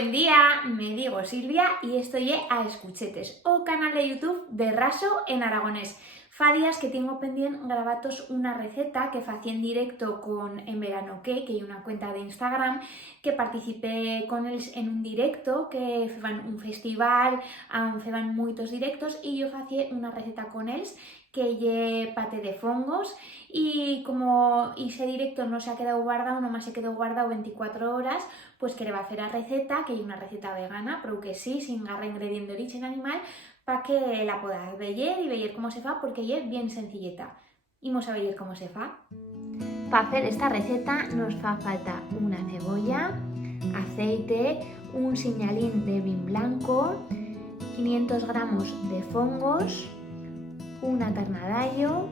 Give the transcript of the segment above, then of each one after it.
Buen día, me digo Silvia y estoy a Escuchetes, o canal de YouTube de Raso en aragonés. Fa días que tengo pendiente grabaros una receta que facía en directo con En Verano que hay una cuenta de Instagram que participé con ellos en un directo que feban un festival, feban muchos directos y yo facía una receta con ellos que lle pate de fongos y como ese directo no se ha quedado guardado, nomás se quedó guardado 24 horas, pues quería hacer la receta, que es una receta vegana, pero que sí, sin garra ingrediente de origen animal, para que la podáis ver y ver cómo se fa, porque es bien sencilleta. Vamos a ver cómo se fa. Para hacer esta receta nos fa falta una cebolla, aceite, un señalín de vin blanco, 500 gramos de fongos, una carnadallo,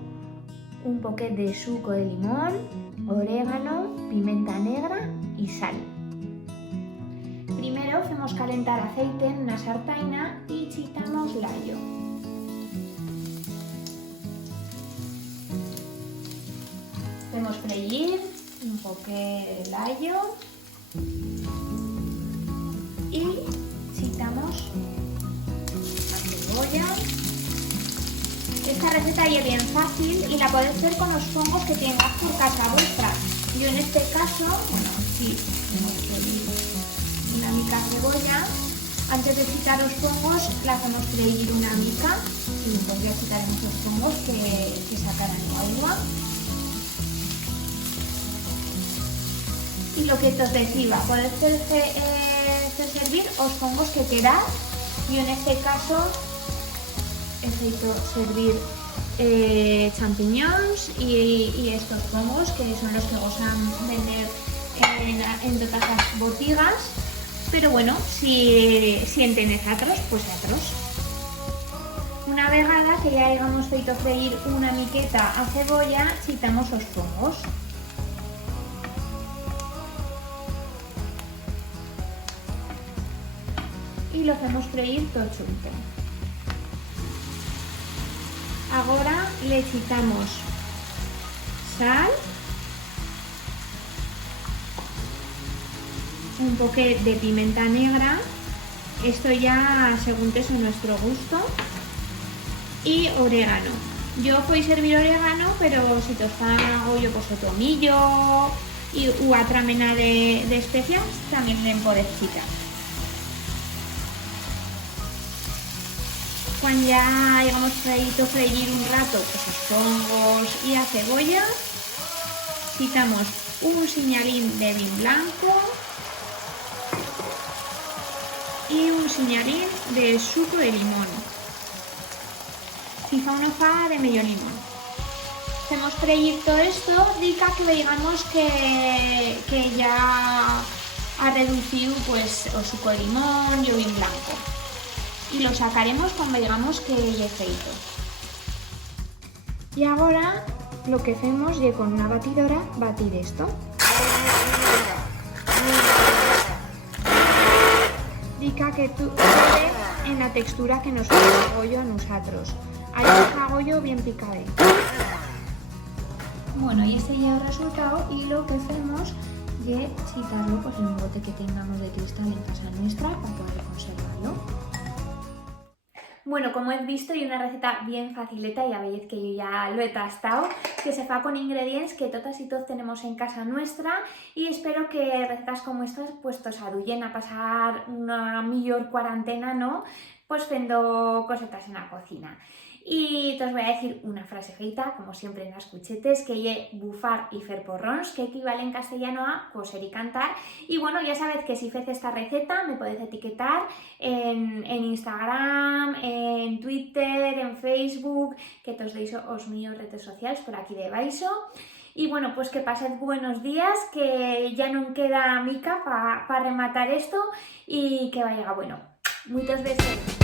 un poquet de suco de limón, orégano, pimienta negra y sal. Primero hacemos calentar aceite en una sartaina y chitamos l'allo. Hacemos freír un poquet el allo y chitamos la cebolla. Esta receta es bien fácil y la podéis hacer con los fongos que tengáis por casa vuestra. Yo en este caso, bueno, sí, tengo que freír una mica cebolla. Antes de chitar los fongos, la hacemos freír una mica y después ya chitaremos los fongos que sacarán el agua. Y lo que os decía, podéis hacer servir los fongos que queráis. Yo en este caso he feito servir champiñones y estos fongos que son los que gozan vender en todas las botigas, pero bueno, si tenéis otros, pues otros. Una vegada que ya hayamos feito freír una miqueta a cebolla, chitamos los fongos. Y lo hacemos freír todo junto. Ahora le chitamos sal, un poquet de pimienta negra, esto ya según es nuestro gusto, y orégano. Yo voy a servir orégano, pero si te hago yo pues tomillo y otra mena de especias también le podéis chitar. Cuando ya hayamos feito freír un rato pues los fongos y la cebolla, chitamos un señalín de vin blanco y un señalín de suco de limón. Si fa una fa de medio limón. Hacemos freír todo esto, dica que veamos que ya ha reducido pues el suco de limón y el vin blanco. Y lo sacaremos cuando veamos que ya he feito. Y ahora lo que hacemos es con una batidora batir esto. Dica que tú en la textura que nos hago yo a nosotros. Ahí lo hago yo bien picade. Bueno, y este ya es el resultado y lo que hacemos es chitarlo pues, en un bote que tengamos de cristal en casa nuestra para poder conservarlo. Bueno, como he visto, hay una receta bien facilita y a veis que yo ya lo he tastado, que se fa con ingredientes que todas y todos tenemos en casa nuestra y espero que recetas como estas pues os ayuden a pasar una mejor cuarentena, ¿no? Pues haciendo cosetas en la cocina. Y te os voy a decir una frase feita, como siempre en las cuchetes, que es bufar y fer porrons, que equivale en castellano a coser y cantar. Y bueno, ya sabéis que si fez esta receta me podéis etiquetar en Instagram, en Twitter, en Facebook, que te os deis os míos redes sociales por aquí debaixo. Y bueno, pues que pased buenos días, que ya no queda mica para rematar esto y que vaya bueno. Muchas veces.